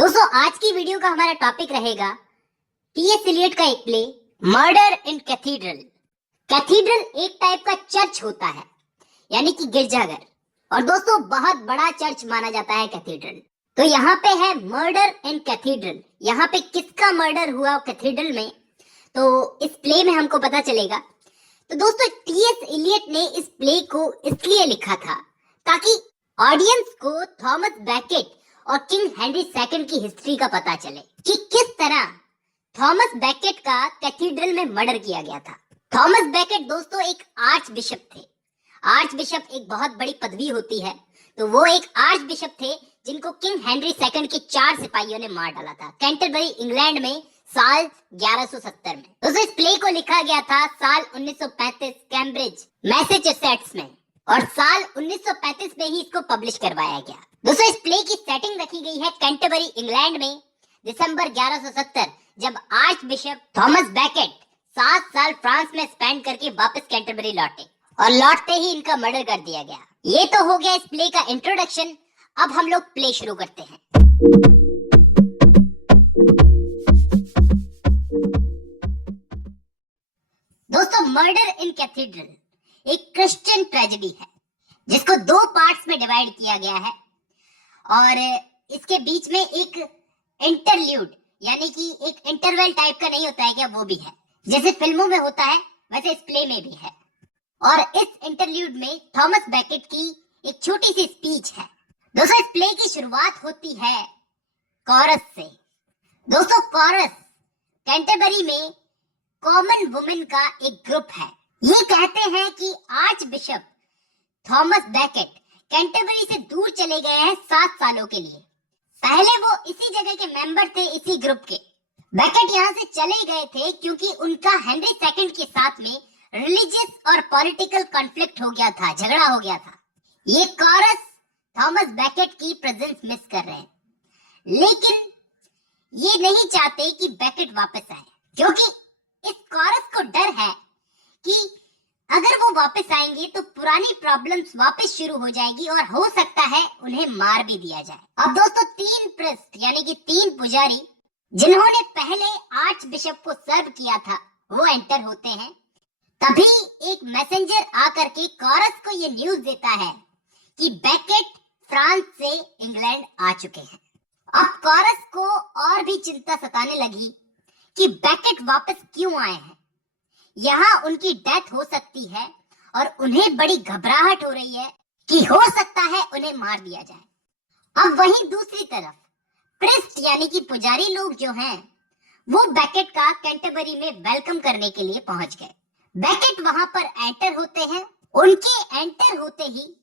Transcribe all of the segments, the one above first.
दोस्तों आज की वीडियो का हमारा टॉपिक रहेगा टीएस इलियट का एक प्ले मर्डर इन कैथीड्रल। कैथीड्रल एक टाइप का चर्च होता है, यानी कि गिरजाघर। और दोस्तों बहुत बड़ा चर्च माना जाता है कैथीड्रल। तो यहाँ पे है मर्डर इन कैथीड्रल। यहाँ पे किसका मर्डर हुआ कैथीड्रल में, तो इस प्ले में हमको पता चलेगा। तो दोस्तों टीएस इलियट ने इस प्ले को इसलिए लिखा था ताकि ऑडियंस को थॉमस बैकेट और किंग हेनरी सेकंड की हिस्ट्री का पता चले कि किस तरह थॉमस बैकेट का कैथीड्रल में मर्डर किया गया था। थॉमस बैकेट दोस्तों एक आर्च बिशप थे। आर्च बिशप एक बहुत बड़ी पदवी होती है। तो वो एक आर्च बिशप थे जिनको किंग हेनरी सेकंड के 4 सिपाहियों ने मार डाला था कैंटरबरी इंग्लैंड में साल 1170 में। दोस्तों इस प्ले को लिखा गया था साल 1935 कैम्ब्रिज मैसेच्यूसेट्स में, और साल 1935 में ही इसको पब्लिश करवाया गया। दोस्तों इस प्ले की सेटिंग रखी गई है कैंटरबरी इंग्लैंड में दिसंबर 1170, जब आर्च बिशप थॉमस बैकेट 7 साल फ्रांस में स्पेंड करके वापस कैंटरबरी लौटे, और लौटते ही इनका मर्डर कर दिया गया। ये तो हो गया इस प्ले का इंट्रोडक्शन। अब हम लोग प्ले शुरू करते हैं। दोस्तों मर्डर इन कैथीड्रल एक क्रिश्चियन ट्रेजेडी है जिसको 2 पार्ट्स में डिवाइड किया गया है, और इसके बीच में एक इंटरल्यूड यानी कि एक इंटरवल टाइप का नहीं होता है क्या, वो भी है। जैसे फिल्मों में होता है वैसे इस प्ले में भी है। और इस इंटरल्यूड में थॉमस बैकेट की एक छोटी सी स्पीच है। दोस्तों इस प्ले की शुरुआत होती है कोरस से। दोस्तों कोरस कैंटरबरी में कॉमन वुमेन का एक ग्रुप है। ये कहते हैं कि arch bishop Thomas baked Canterbury से दूर चले गए हैं 7 सालों के लिए। पहले वो इसी जगह के मेंबर थे, इसी ग्रुप के। बैकेट यहाँ से चले गए थे क्योंकि उनका हेनरी सेकंड के साथ में रिलीजियस और पॉलिटिकल कॉन्फ्लिक्ट हो गया था, झगड़ा हो गया था। ये कोरस थॉमस बैकेट की प्रेजेंस मिस कर रहे हैं, लेकिन ये नहीं चाहते कि बैकेट वापस आए, क्योंकि इस कोरस को डर है कि अगर वो वापस आएंगे तो पुरानी प्रॉब्लम्स वापस शुरू हो जाएगी और हो सकता है उन्हें मार भी दिया जाए। अब दोस्तों 3 प्रीस्ट यानी कि 3 पुजारी जिन्होंने पहले आर्च बिशप को सर्व किया था वो एंटर होते हैं। तभी एक मैसेंजर आकर के कोरस को ये न्यूज देता है कि बैकेट फ्रांस से इंग्लैंड आ चुके हैं। अब कोरस को और भी चिंता सताने लगी कि बैकेट वापस क्यों आए हैं, यहाँ उनकी डेथ हो सकती है और उन्हें बड़ी घबराहट हो रही है कि हो सकता है उन्हें मार दिया जाए। अब वहीं दूसरी तरफ प्रिस्ट यानी कि पुजारी लोग जो हैं वो बैकेट का कैंटरबरी में वेलकम करने के लिए पहुंच गए। बैकेट वहां पर एंटर होते हैं। उनके एंटर होते ही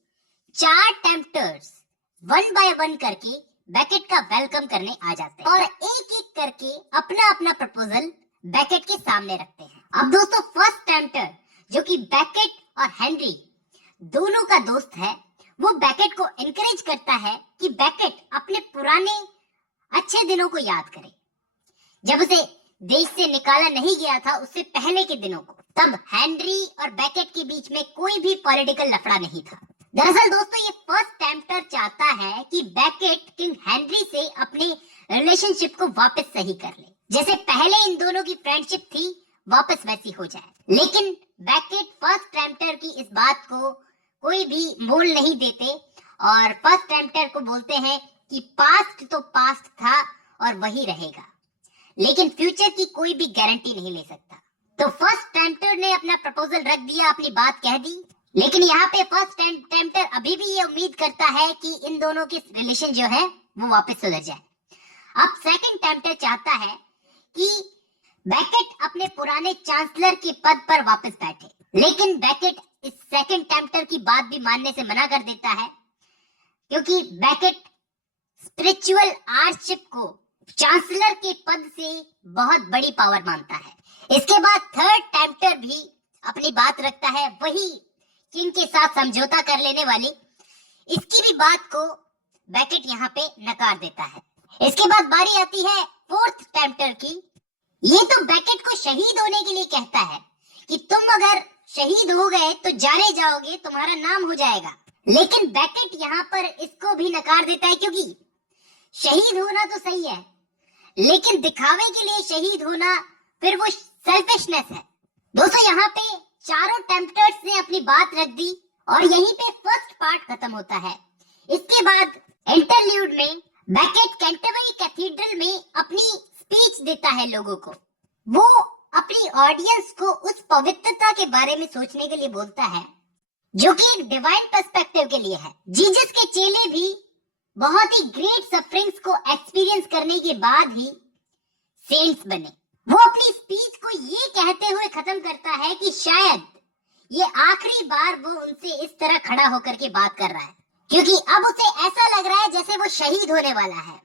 4 टेम्पटर्स 1 बाय 1 करके बैकेट का वेलकम करने आ जाते हैं और एक एक करके अपना अपना प्रपोजल बैकेट के सामने रखते हैं। अब दोस्तों फर्स्ट टेम्पटर जो कि बैकेट और हेनरी दोनों का दोस्त है, वो बैकेट को एनकरेज करता है कि बैकेट अपने पुराने अच्छे दिनों को याद करे, जब उसे देश से निकाला नहीं गया था उससे पहले के दिनों को। तब हेनरी और बैकेट के बीच में कोई भी पॉलिटिकल लफड़ा नहीं था। दरअसल दोस्तों ये फर्स्ट टेम्पटर चाहता है कि बैकेट किंग हेनरी से अपने रिलेशनशिप को वापस सही कर ले, जैसे पहले इन दोनों की फ्रेंडशिप थी वापस वैसी हो जाए। लेकिन बैकेट फर्स्ट टेम्पटर की इस बात को कोई भी मोल नहीं देते और फर्स्ट टेम्पटर को बोलते हैं कि पास्ट तो पास्ट था और वही रहेगा, लेकिन फ्यूचर की कोई भी गारंटी नहीं ले सकता। तो फर्स्ट टेम्पटर ने अपना प्रपोजल रख दिया, अपनी बात कह दी, लेकिन यहाँ पे फर्स्ट टेम्पटर अभी भी ये उम्मीद करता है कि इन दोनों के रिलेशन जो है वो वापस सुधर जाए। अब सेकंड टेम्पटर चाहता है कि बैकेट अपने पुराने चांसलर के पद पर वापस बैठे, लेकिन बैकेट इस सेकंड टेम्पटर की बात भी मानने से मना कर देता है, क्योंकि बैकेट स्पिरिचुअल आर्चशिप को चांसलर के पद से बहुत बड़ी पावर मानता है। इसके बाद थर्ड टेम्पटर भी अपनी बात रखता है, वही किंग के साथ समझौता कर लेने वाली। इसकी भी बात को बैकेट यहाँ पे नकार देता है। इसके बाद बारी आती है फोर्थ टेम्पटर की। ये तो बैकेट को शहीद होने के लिए कहता है कि तुम अगर शहीद हो गए तो जाने जाओगे, तुम्हारा नाम हो जाएगा। लेकिन बैकेट यहाँ पर इसको भी नकार देता है, क्योंकि शहीद होना तो सही है, लेकिन दिखावे के लिए शहीद होना फिर वो सेल्फिशनेस है। दोस्तों यहाँ पे चारों टेम्पटर्स ने अपनी बात रख दी और यहीं पे फर्स्ट पार्ट खत्म होता है। इसके बाद इंटरल्यूड में बैकेट कैंटरबरी कैथीड्रल में अपनी स्पीच देता है लोगों को। वो अपनी ऑडियंस को उस पवित्रता के बारे में सोचने के लिए बोलता है जो कि एक डिवाइन पर्सपेक्टिव के लिए है। जीसस के चेले भी बहुत ही ग्रेट सफरिंग्स को एक्सपीरियंस करने के बाद ही सेंट्स बने। वो अपनी स्पीच को ये कहते हुए खत्म करता है कि शायद ये आखिरी बार वो उनसे इस तरह खड़ा होकर के बात कर रहा है, क्योंकि अब उसे ऐसा लग रहा है जैसे वो शहीद होने वाला है।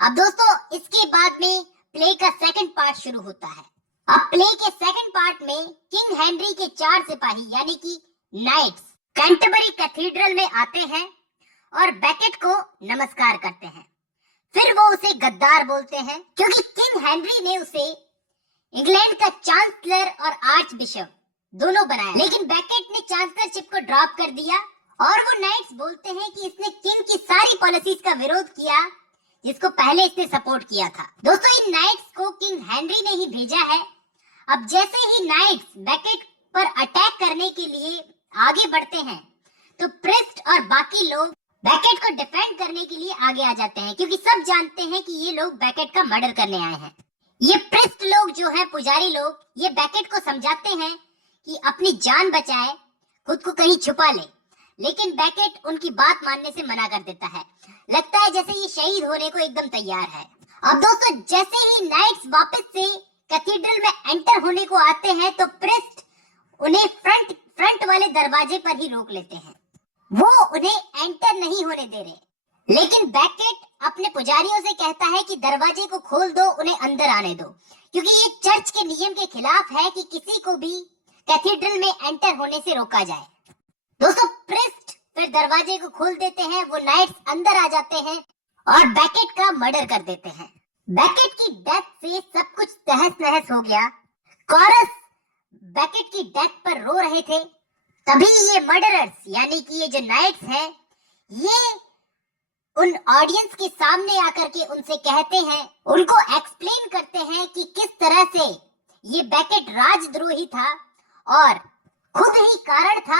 अब दोस्तों इसके बाद में प्ले का सेकंड पार्ट शुरू होता है। अब प्ले के सेकंड पार्ट में किंग हेनरी के 4 सिपाही यानी कि नाइट्स कैंटरबरी कैथीड्रल में आते हैं और बैकेट को नमस्कार करते हैं। फिर वो उसे गद्दार बोलते हैं क्योंकि किंग हेनरी ने उसे इंग्लैंड का चांसलर और आर्च बिशप दोनों बनाया, लेकिन बैकेट ने चांसलरशिप को ड्रॉप कर दिया और वो नाइट्स बोलते हैं कि इसने किंग की सारी पॉलिसीज का विरोध किया जिसको पहले इसने सपोर्ट किया था। दोस्तों इन नाइट्स को किंग हेनरी ने ही भेजा है। अब जैसे ही नाइट्स बैकेट पर अटैक करने के लिए आगे बढ़ते हैं तो प्रेस्ट और बाकी लोग बैकेट को डिफेंड करने के लिए आगे आ जाते हैं, क्योंकि सब जानते हैं कि ये लोग बैकेट का मर्डर करने आए हैं। ये प्रेस्ट लोग जो है पुजारी लोग, ये बैकेट को समझाते हैं कि अपनी जान बचाए, खुद को कहीं छुपा ले, लेकिन बैकेट उनकी बात मानने से मना कर देता है। लगता है जैसे ये शहीद होने को एकदम तैयार है। अब दोस्तों जैसे ही नाइट्स वापस से कैथीड्रल में एंटर होने को आते हैं तो प्रेस्ट उन्हें फ्रंट वाले दरवाजे पर ही रोक लेते हैं। वो उन्हें एंटर नहीं होने दे रहे, लेकिन बैकेट अपने पुजारियों से कहता है कि दरवाजे को खोल दो, उन्हें अंदर आने दो, क्योंकि ये चर्च के नियम के खिलाफ है कि किसी को भी कैथीड्रल में एंटर होने से रोका जाए। दोस्तों प्रेस्ट फिर दरवाजे को खोल देते हैं, वो नाइट्स अंदर आ जाते हैं और बैकेट का मर्डर कर देते हैं। बैकेट की डेथ से सब कुछ तहस नहस हो गया। कॉरस बैकेट की डेथ पर रो रहे थे, तभी ये मर्डरर्स यानी कि ये जो नाइट्स हैं ये उन ऑडियंस के सामने आकर के उनसे कहते हैं, उनको एक्सप्लेन करते हैं कि किस तरह से ये बैकेट राजद्रोही था और खुद ही कारण था